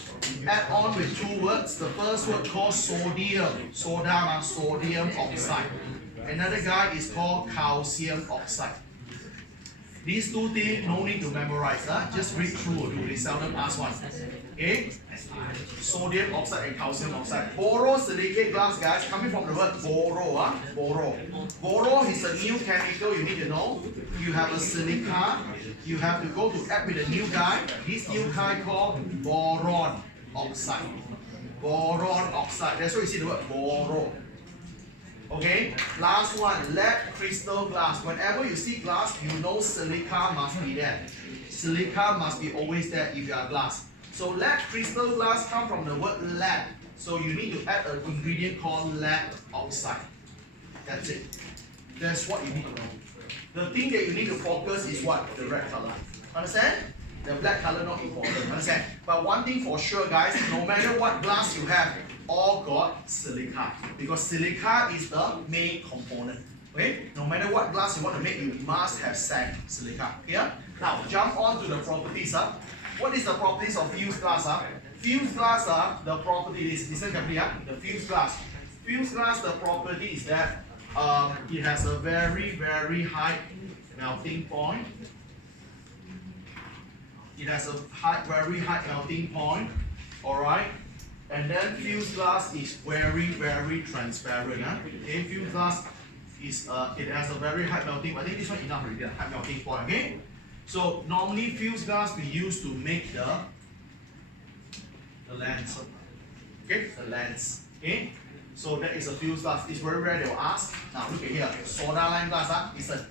Add on with 2 words. The first word called sodium. Soda, sodium oxide. Another guy is called calcium oxide. These 2 things no need to memorize. Just read through. They seldom ask one. Okay? Sodium oxide and calcium oxide. Borosilicate glass, guys, coming from the word boro. Boro. Boro is a new chemical you need to know. You have a silica. You have to go to add with a new guy. This new guy called boron oxide. Boron oxide. That's why you see the word boro. Okay, last one, lead crystal glass. Whenever you see glass, you know silica must be there. Silica must be always there if you are glass. So lead crystal glass comes from the word lead. So you need to add an ingredient called lead oxide. That's it. That's what you need to know. The thing that you need to focus is what? The red color. Understand? The black color not important. Understand? But one thing for sure, guys, no matter what glass you have, all got silica. Because silica is the main component. Okay? No matter what glass you want to make, you must have sand, silica. Here? Now, jump on to the properties. What is the properties of fused glass? Fused glass, the property is, listen carefully, the fused glass. Fused glass, the property is that it has a very high melting point. It has a very high melting point. Alright? And then fused glass is very transparent. Okay, fused glass is it has a very high melting. I think this one enough already. High melting point. Okay. So normally fused glass we use to make the the lens. Okay, the lens. Okay, so that is a fused glass. It's very rare they will ask. Now look at here, soda lime glass. Listen.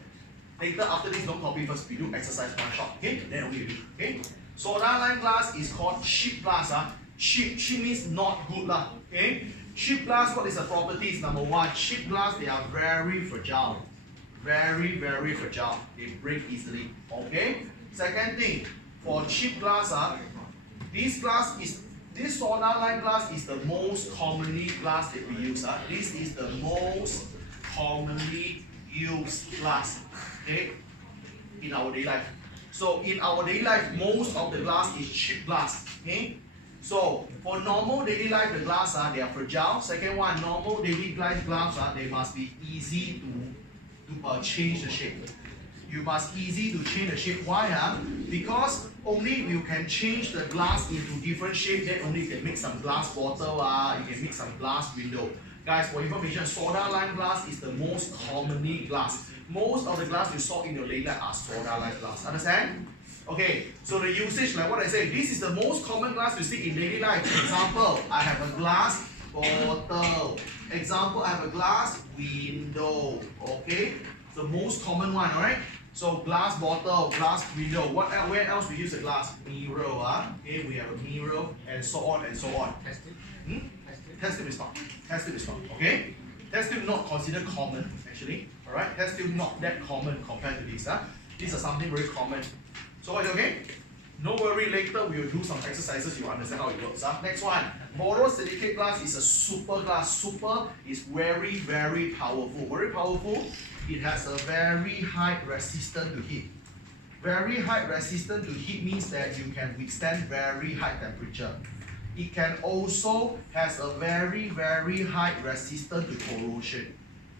Later after this, don't copy first. We do exercise one shot. Okay, then we do. Okay, soda lime glass is called cheap glass. Cheap means not good lah. Okay, cheap glass. What is the properties? Number one, cheap glass they are very fragile. Very fragile. They break easily. Okay. Second thing, for cheap glass, this soda lime glass is the most commonly glass that we use. This is the most commonly used glass. Okay, in our daily life. So in our daily life, most of the glass is cheap glass. Okay. So for normal daily life, the glass they are fragile. Second one, normal daily life glass they must be easy to change the shape. You must easy to change the shape. Why? Because only you can change the glass into different shape. Then only you can make some glass bottle. You can make some glass window. Guys, for information, soda lime glass is the most commonly glass. Most of the glass you saw in your daily life are soda lime glass. Understand? Okay, so the usage, like what I say, this is the most common glass you see in daily life. Example, I have a glass bottle. Example, I have a glass window. Okay, the most common one, alright? So glass bottle, glass window. Where else we use a glass? Mirror. Okay, we have a mirror and so on and so on. Test tube? Test tube is not. Test tube is not. Okay? Test tube not considered common actually. Alright? Test tube not that common compared to this. These are something very common. So is it okay? No worry, later we will do some exercises, you understand how it works. Next one, borosilicate glass is a super glass. Super is very powerful. Very powerful. It has a very high resistance to heat. Very high resistance to heat means that you can withstand very high temperature. It can also has a very high resistance to corrosion.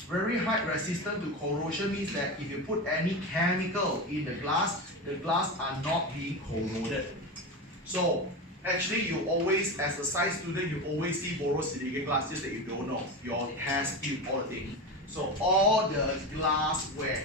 Very high resistance to corrosion means that if you put any chemical in the glass are not being corroded. So actually you always, as a science student, you always see borosilicate glass, just that you don't know. Your test tube, all the things. So all the glassware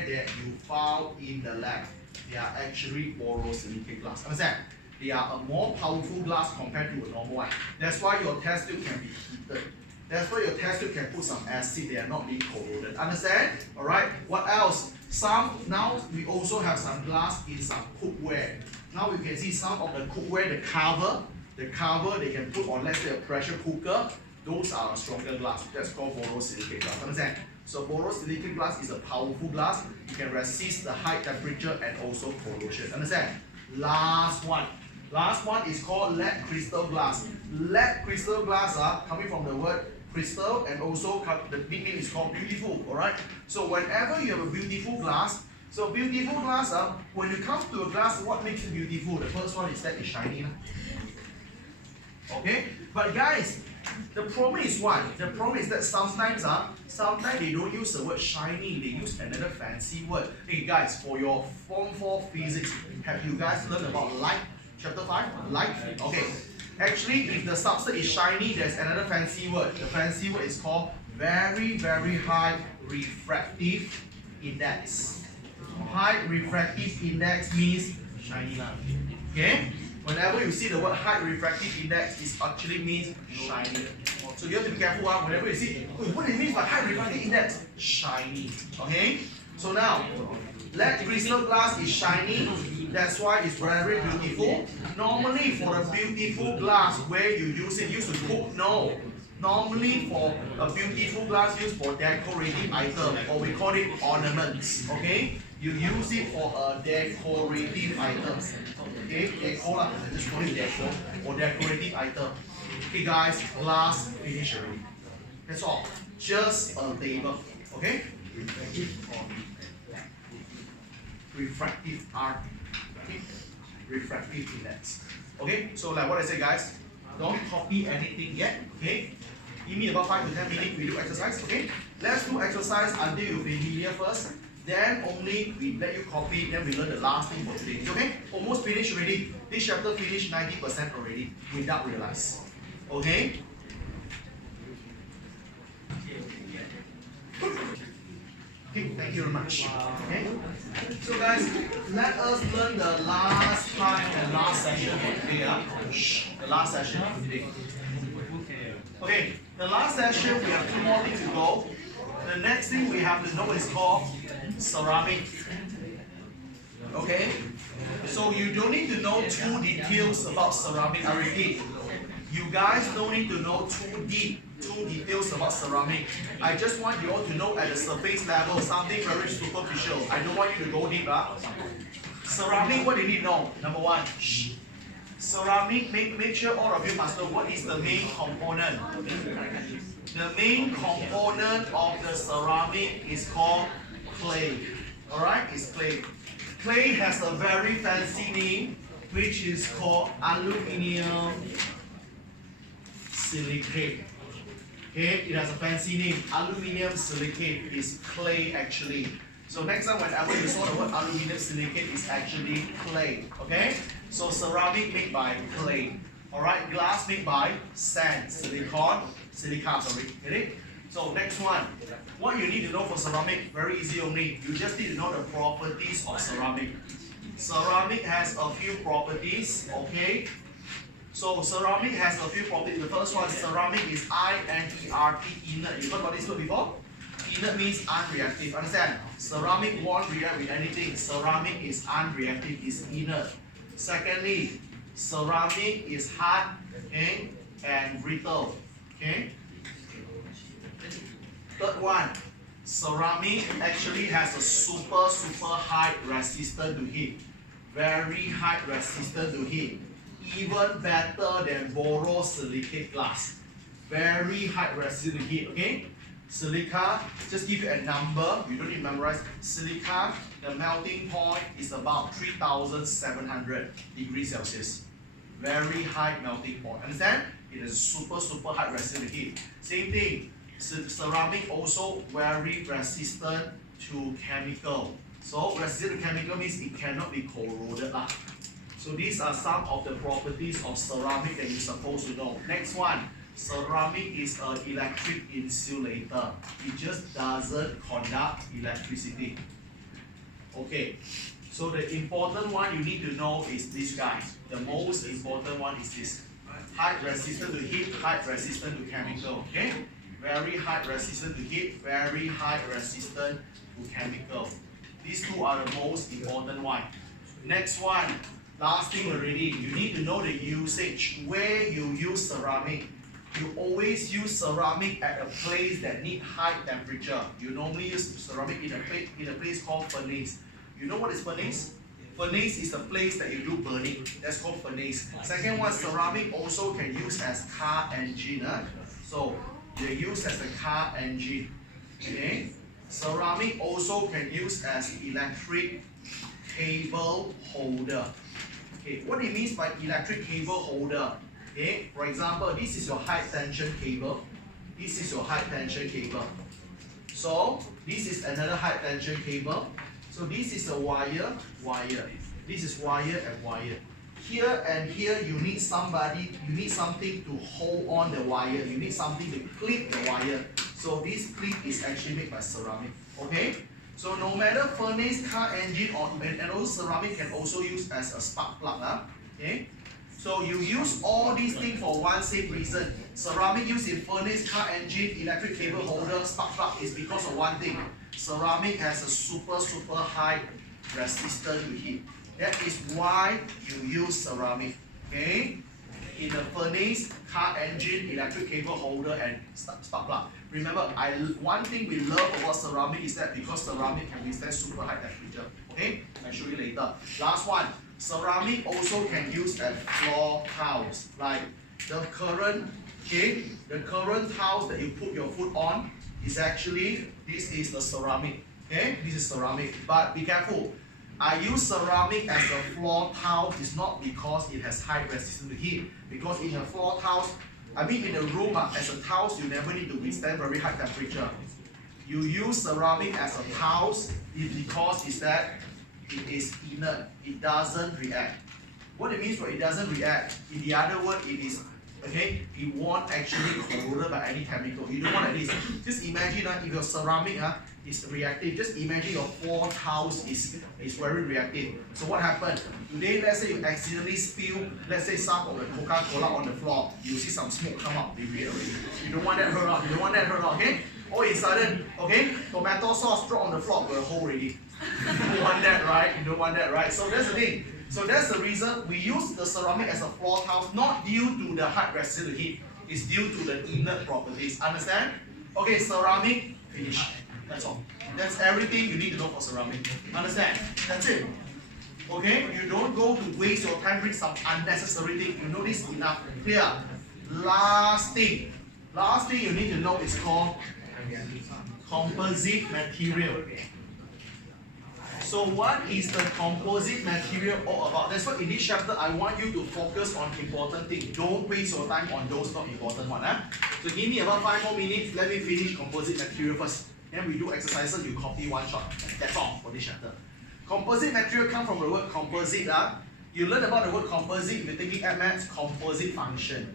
that you found in the lab, they are actually borosilicate glass. Understand? They are a more powerful glass compared to a normal one. That's why your test tube can be heated. That's why your test tube can put some acid, they are not being corroded. Understand? Alright, what else? Now we also have some glass in some cookware. Now you can see some of the cookware, the cover they can put on, let's say, a pressure cooker. Those are stronger glass. That's called borosilicate glass. Understand? So borosilicate glass is a powerful glass. You can resist the high temperature and also corrosion. Understand? Last one is called lead crystal glass. Lead crystal glass coming from the word crystal, and also the nickname is called beautiful. Alright? So whenever you have a beautiful glass, when you come to a glass, what makes it beautiful? The first one is that it's shiny. Okay? But guys, the problem is what? The problem is that sometimes they don't use the word shiny, they use another fancy word. Hey guys, for your Form 4 physics, have you guys learned about light? Chapter 5? Light? Okay. Actually, if the substance is shiny, there's another fancy word. The fancy word is called very high refractive index. High refractive index means shiny. Okay? Whenever you see the word high refractive index, it actually means shiny. So you have to be careful whenever you see, what it means by high refractive index? Shiny. Okay? So now, lead crystal glass is shiny. That's why it's very beautiful. Normally for a beautiful glass, where you use it, used to cook? No. Normally for a beautiful glass used for decorative item, or we call it ornaments. Okay? You use it for a decorative item. Okay? Decor, just call it decor or decorative item. Okay guys, glass finish already. That's all. Just a table. Okay? Refractive art. Okay? Refractive index. Okay? So like what I say guys, don't copy anything yet. Okay? Give me about 5 to 10 minutes, we do exercise. Okay? Let's do exercise until you're familiar first. Then only we let you copy, then we learn the last thing for today. Okay? Almost finished already. This chapter finished 90% already without realize. Okay? Okay, thank you. Thank you very much. Okay. So guys, let us learn the last part and last session for today. The last session for today. Okay, the last session we have 2 more things to go. The next thing we have to know is called ceramic. Okay, so you don't need to know too details about ceramic. I repeat, you guys don't need to know too details about ceramic. I just want you all to know at the surface level something very superficial. I don't want you to go deep. Ceramic, what do you need to know? Number 1, ceramic, make sure all of you must know what is the main component. The main component of the ceramic is called clay. Alright, it's clay. Clay has a very fancy name which is called aluminium silicate. Okay, it has a fancy name. Aluminium silicate is clay actually. So next time whenever you saw the word aluminium silicate, is actually clay. Okay, so ceramic made by clay. Alright, glass made by sand, silica, sorry. Get it? So next one, what you need to know for ceramic, very easy only. You just need to know the properties of ceramic. Ceramic has a few properties, okay? So ceramic has a few properties. The first one, ceramic is I-N-E-R-T, inert. You heard about this word before? Inert means unreactive. Understand? Ceramic won't react with anything. Ceramic is unreactive, is inert. Secondly, ceramic is hard, okay, and brittle. Okay. Third one, ceramic actually has a super high resistance to heat. Very high resistance to heat. Even better than borosilicate glass. Very high resistance to heat. Okay. Silica, just give you a number, you don't need to memorize. Silica, the melting point is about 3,700 degrees Celsius. Very high melting point. Understand? It is super high resistant to heat. Same thing, ceramic also very resistant to chemical. So resistant to chemical means it cannot be corroded. So these are some of the properties of ceramic that you're supposed to know. Next one. Ceramic is an electric insulator. It just doesn't conduct electricity. Okay, so the important one you need to know is this guy. The most important one is this. High resistant to heat, high resistant to chemical. Okay, very high resistant to heat, very high resistant to chemical. These two are the most important one. Next one, last thing already. You need to know the usage. Where you use ceramic. You always use ceramic at a place that need high temperature. You normally use ceramic in a place called furnace. You know what is furnace? Furnace is the place that you do burning. That's called furnace. Second one, ceramic also can use as car engine. So they use as a car engine. Okay. Ceramic also can use as electric cable holder. Okay. What it means by electric cable holder? Okay, for example, this is your high tension cable. This is your high tension cable. So this is another high tension cable. So this is a wire. This is wire and wire. Here and here you need something to hold on the wire. You need something to clip the wire. So this clip is actually made by ceramic. Okay? So no matter furnace, car engine, and also ceramic can also use as a spark plug. Okay? So you use all these things for one same reason. Ceramic used in furnace, car engine, electric cable holder, spark plug is because of one thing. Ceramic has a super high resistance to heat. That is why you use ceramic. Okay? In the furnace, car engine, electric cable holder, and spark plug. Remember, one thing we love about ceramic is that because ceramic can withstand super high temperature. Okay? I'll show you later. Last one. Ceramic also can use as floor tiles, like the current tiles that you put your foot on is actually, this is the ceramic. Okay, this is ceramic. But be careful. I use ceramic as a floor tile is not because it has high resistance to heat. Because in a floor tiles, in a room as a tiles, you never need to withstand very high temperature. You use ceramic as a tiles because it's that it is inert. It doesn't react. What it means for it doesn't react, in the other word, it is okay, it won't actually corroded by any chemical. You don't want like this. Just imagine if your ceramic is reactive, just imagine your floor tiles is very reactive. So what happened? Today, let's say you accidentally spill, let's say some of the Coca-Cola on the floor, you see some smoke come out, they react already. You don't want that hurt out, you don't want that hurt out, okay? All of a sudden, okay, tomato sauce drop on the floor, got a hole already. You don't want that, right? You don't want that, right? So that's the thing. So that's the reason we use the ceramic as a floor tile, not due to the high residual heat, it's due to the inert properties. Understand? Okay, ceramic, finish. That's all. That's everything you need to know for ceramic. Understand? That's it. Okay? You don't go to waste your time with some unnecessary thing. You know this enough. Clear? Last thing you need to know is called composite material. So what is the composite material all about? That's why in this chapter I want you to focus on important things. Don't waste your time on those not important ones. So give me about 5 more minutes. Let me finish composite material first. Then we do exercises, you copy one shot. That's all for this chapter. Composite material comes from the word composite. You learn about the word composite if you're taking maths, composite function.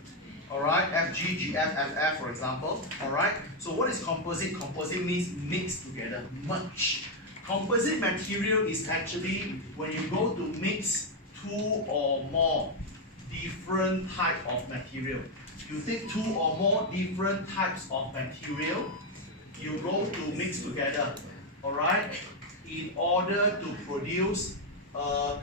Alright, FGGFFF for example. Alright, so what is composite? Composite means mix together, merge. Composite material is actually when you go to mix 2 or more different types of material. You take 2 or more different types of material, you go to mix together, alright, in order to produce a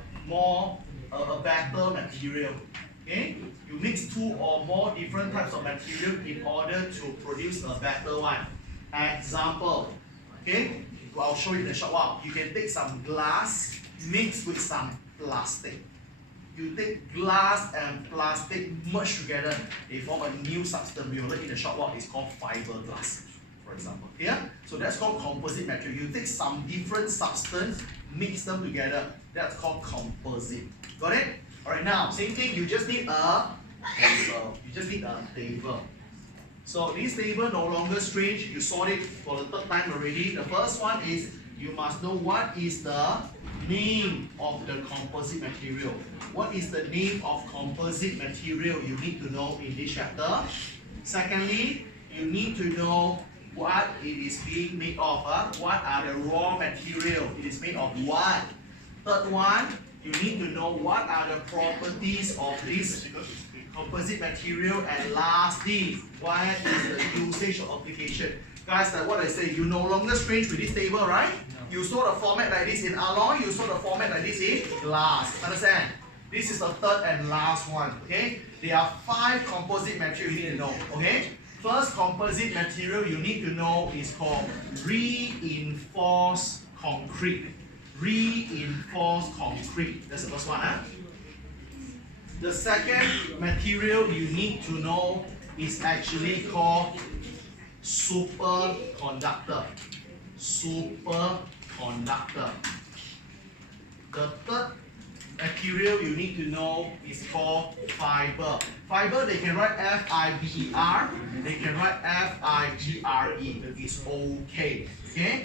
better material. Okay? You mix 2 or more different types of material in order to produce a better one. Example, okay? I'll show you in a short while. You can take some glass mixed with some plastic. You take glass and plastic merge together, they form a new substance. We will learn in a short while. It's called fiberglass, for example. Yeah? So that's called composite material. You take some different substance, mix them together. That's called composite. Got it? Alright, now, same thing, you just need a table. You just need a table. So this table no longer strange. You saw it for the 3rd time already. The first one is you must know what is the name of the composite material. What is the name of composite material you need to know in this chapter. Secondly, you need to know what it is being made of. What are the raw material? It is made of what? Third one, you need to know what are the properties of this composite material. And lastly, what is the usage or application? Guys, like what I say, you no longer strange with this table, right? No. You saw the format like this in alloy, you saw the format like this in glass. Understand? This is the 3rd and last one. Okay? There are 5 composite material you need to know. Okay? First composite material you need to know is called reinforced concrete. Reinforced concrete. That's the first one. The second material you need to know is actually called superconductor. Superconductor. The third material you need to know is called fiber. Fiber, they can write F-I-B-E-R, they can write F-I-B-R-E. It's okay. Okay?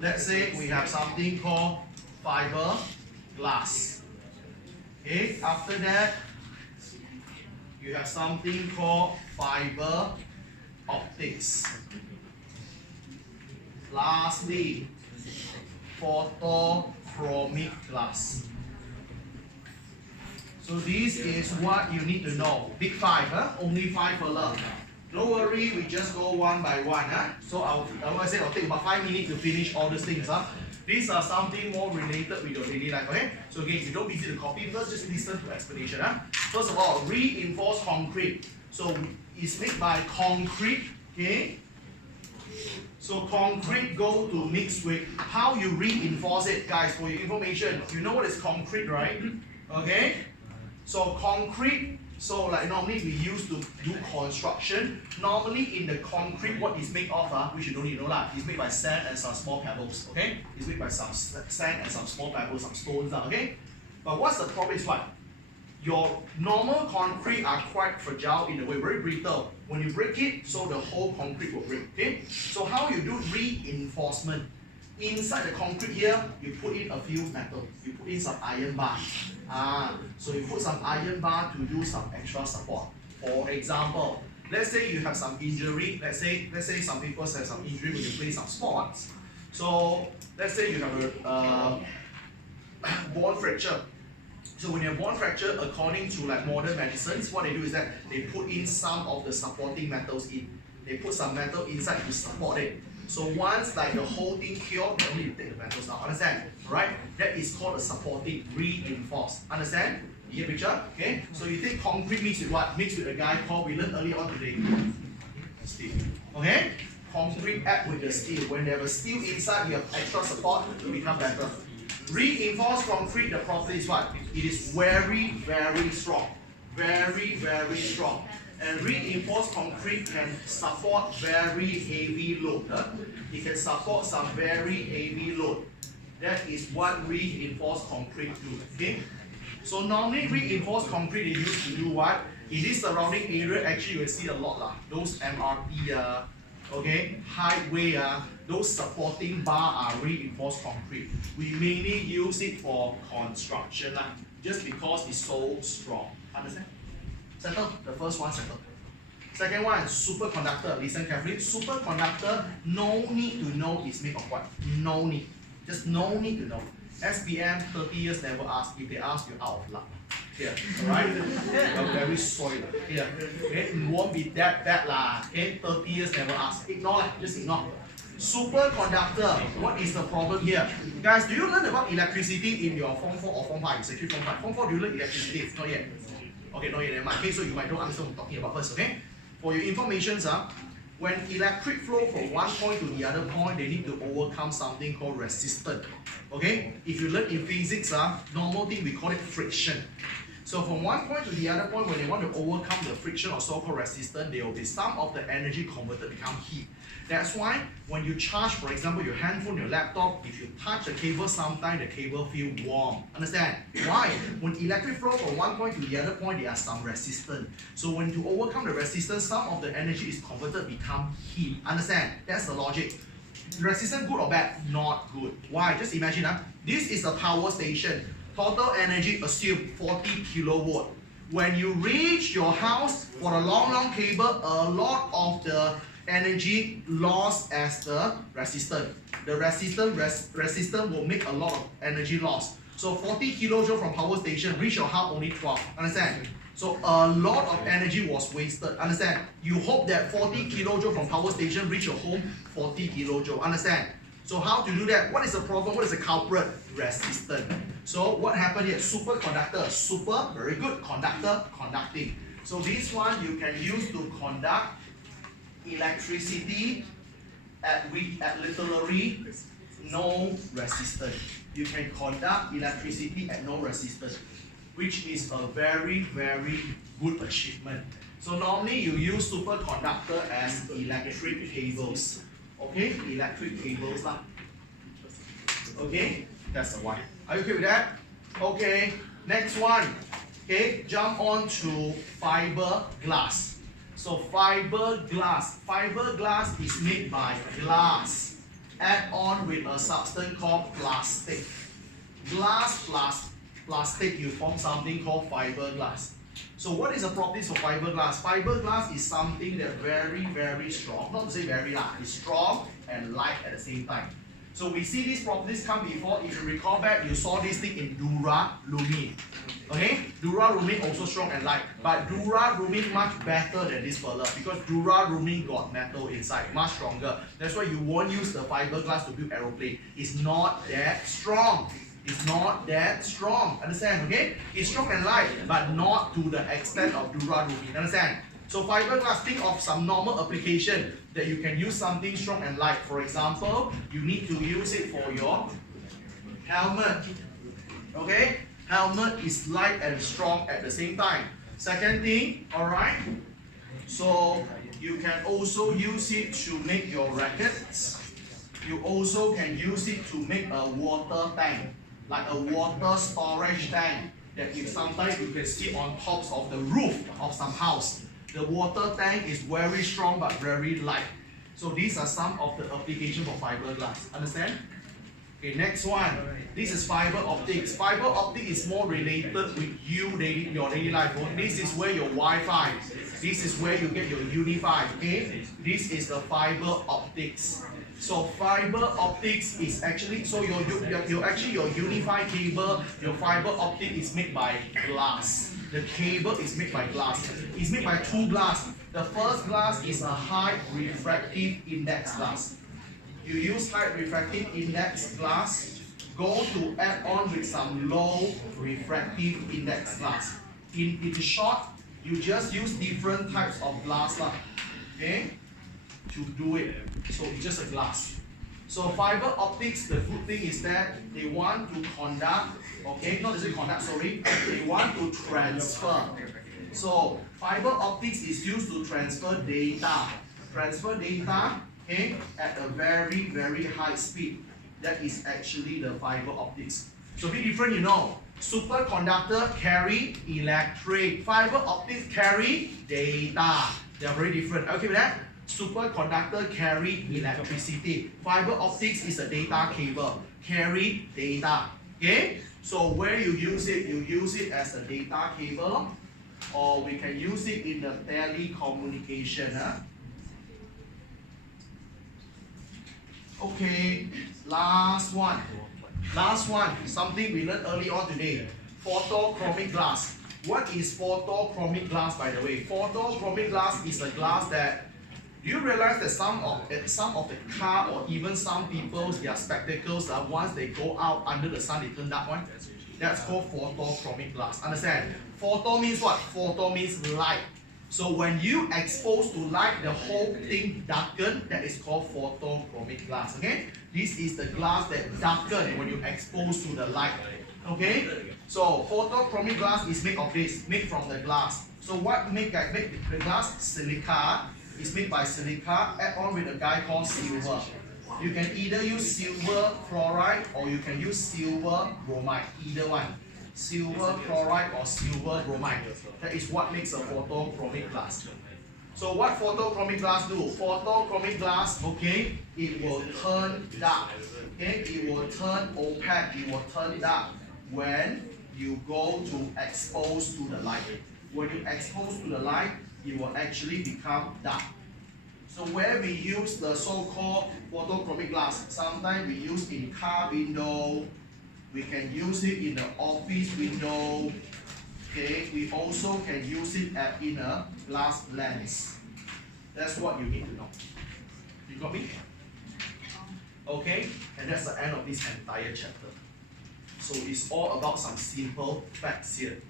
Let's say we have something called fiber glass. Okay? After that, you have something called fiber optics. Lastly, photochromic glass. So this is what you need to know. Big 5, only 5 for love. Don't worry, we just go one by one. So I'll take about 5 minutes to finish all these things. These are something more related with your daily life. Okay? So again, you don't busy to copy, first just listen to explanation. First of all, reinforced concrete. So it's made by concrete. Okay? So concrete go to mix with how you reinforce it, guys. For your information, you know what is concrete, right? Okay? So concrete, so like normally we used to do construction. Normally in the concrete, what is made of, which you don't need to know, is made by sand and some small pebbles. Okay? It's made by some sand and some small pebbles, some stones. Okay? But what's the problem is what? Your normal concrete are quite fragile in a way, very brittle. When you break it, so the whole concrete will break. Okay? So how you do reinforcement? Inside the concrete here, you put in a few metal. You put in some iron bar. So you put some iron bar to do some extra support. For example, let's say you have some injury. Let's say some people have some injury when you play some sports. So let's say you have a bone fracture. So when you have bone fracture, according to like modern medicines, what they do is that they put in some of the supporting metals in. They put some metal inside to support it. So once like the whole thing cured, then you take the metals out. Understand? Right? That is called a supporting reinforced. Understand? You get picture? Okay? So you take concrete mixed with what? Mixed with a guy called, we learned earlier on today, steel. Okay? Concrete add with the steel. When they have a steel inside, you have extra support, it becomes better. Reinforced concrete, the property is what? It is very, very strong. Very, very strong. And reinforced concrete can support very heavy load. It can support some very heavy load. That is what reinforced concrete do. Okay? So normally reinforced concrete they used to do what? In this surrounding area, actually you will see a lot lah. Those MRT, okay, highway, those supporting bar are reinforced concrete. We mainly use it for construction just because it's so strong. Understand? Settle. The first one settle. Second one, superconductor. Listen carefully. Superconductor, no need to know it's made of what? No need. Just no need to know. SPM 30 years never ask. If they ask, you're out of luck. Here, alright? You're very soiled. Here. Okay? It won't be that bad lah. Okay? 30 years never ask. Ignore lah. Just ignore. Superconductor. What is the problem here? Guys, do you learn about electricity in your Form 4 or Form 5? It's actually Form 5. Form 4, do you learn electricity? Not yet. Okay, not yet. Never mind. Okay, so you might don't understand what I'm talking about first. Okay? For your information, when electric flow from one point to the other point, they need to overcome something called resistance. Okay? If you learn in physics, normal thing we call it friction. So from one point to the other point, when they want to overcome the friction or so-called resistance, there will be some of the energy converted become heat. That's why when you charge, for example, your handphone, your laptop, if you touch the cable, sometimes the cable feel warm. Understand? Why? When electric flow from one point to the other point, there are some resistance. So when to overcome the resistance, some of the energy is converted become heat. Understand? That's the logic. Resistance good or bad? Not good. Why? Just imagine, this is a power station. Total energy assume 40 kilowatt. When you reach your house for a long cable, a lot of the energy lost as the resistance. The resistance will make a lot of energy loss. So 40 kilojoule from power station reach your house only 12. Understand? So a lot of energy was wasted. Understand? You hope that 40 kilojoule from power station reach your home 40 kilojoule. Understand? So how to do that? What is the problem? What is the culprit? Resistance. So what happened here? Superconductor. Super, very good. Conductor, conducting. So this one you can use to conduct electricity at literally no resistance. You can conduct electricity at no resistance, which is a very, very good achievement. So normally you use superconductor as electric cables. Okay, electric cables lah. Okay, that's the one. Are you okay with that? Okay, next one. Okay, jump on to fiberglass. So fiberglass is made by glass, add on with a substance called plastic. Glass plus plastic, you form something called fiberglass. So what is the properties of fiberglass? Fiberglass is something that very, very strong. Not to say very light, it's strong and light at the same time. So we see these properties come before. If you recall back, you saw this thing in Dura-Lumine. Okay? Dura-Lumine also strong and light. But Dura-Lumine much better than this fella because Dura-Lumine got metal inside, much stronger. That's why you won't use the fiberglass to build aeroplane. It's not that strong. It's not that strong. Understand? Okay? It's strong and light, but not to the extent of Dura-Lumine. Understand? So fiberglass, think of some normal application that you can use something strong and light. For example, you need to use it for your helmet. Okay? Helmet is light and strong at the same time. Second thing, alright? So you can also use it to make your rackets. You also can use it to make a water tank, like a water storage tank that if sometimes you can see on tops of the roof of some house. The water tank is very strong but very light. So these are some of the applications for fiberglass. Understand? Okay, next one. This is fiber optics. Fiber optic is more related with your daily life. This is where your Wi-Fi. This is where you get your unified, okay? This is the fiber optics. So fiber optics is actually, so your unified cable, your fiber optic is made by glass. The cable is made by glass. It's made by two glass. The first glass is a high refractive index glass. You use high refractive index glass, go to add on with some low refractive index glass. In short, you just use different types of glass, okay, to do it. So it's just a glass. So fiber optics, the good thing is that they want to conduct, okay, not necessarily conduct, sorry, they want to transfer. So fiber optics is used to transfer data. Transfer data, okay, at a very, very high speed. That is actually the fiber optics. So be different, you know. Superconductor carry electric. Fiber optics carry data. They are very different. Okay with that? Superconductor carry electricity. Fiber optics is a data cable. Carry data. Okay? So where you use it as a data cable, or we can use it in the telecommunication. Okay, last one, something we learned early on today. Photochromic glass. What is photochromic glass, by the way? Photochromic glass is a glass that, do you realize that some of the car, or even some people's, their spectacles, once they go out under the sun, they turn dark one? That's called photochromic glass. Understand? Photo means what? Photo means light. So when you expose to light, the whole thing darken. That is called photochromic glass. Okay? This is the glass that darken when you expose to the light. Okay? So photochromic glass is made of this, made from the glass. So what make the glass? Silica. It's made by silica, add on with a guy called silver. You can either use silver chloride or you can use silver bromide. Either one. Silver chloride or silver bromide. That is what makes a photochromic glass. So what photochromic glass do? Photochromic glass, okay, it will turn dark. Okay, it will turn opaque, it will turn dark when you go to expose to the light. When you expose to the light, it will actually become dark. So where we use the so-called photochromic glass, sometimes we use in car window, we can use it in the office window, okay, we also can use it in a glass lens. That's what you need to know. You got me? Okay, and that's the end of this entire chapter. So it's all about some simple facts here.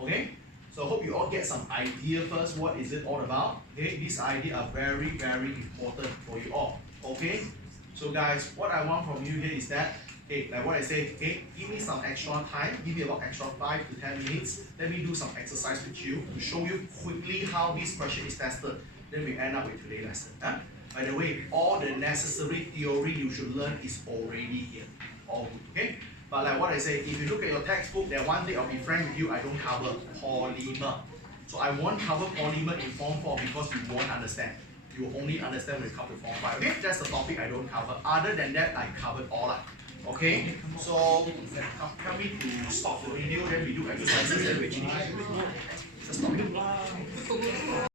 Okay? So I hope you all get some idea first, what is it all about. Okay, these ideas are very, very important for you all. Okay, so guys, what I want from you here is that, okay, like what I say, okay, give me some extra time, give me about extra 5 to 10 minutes. Let me do some exercise with you to show you quickly how this question is tested. Then we end up with today's lesson. By the way, all the necessary theory you should learn is already here. All good, okay? But like what I say, if you look at your textbook, then one day I'll be frank with you, I don't cover polymer. So I won't cover polymer in Form 4 because you won't understand. You will only understand when you come to Form 5. Okay, that's the topic I don't cover. Other than that, I covered all. Okay, so help me to stop the video, then we do exercises, then we change. Just stop it.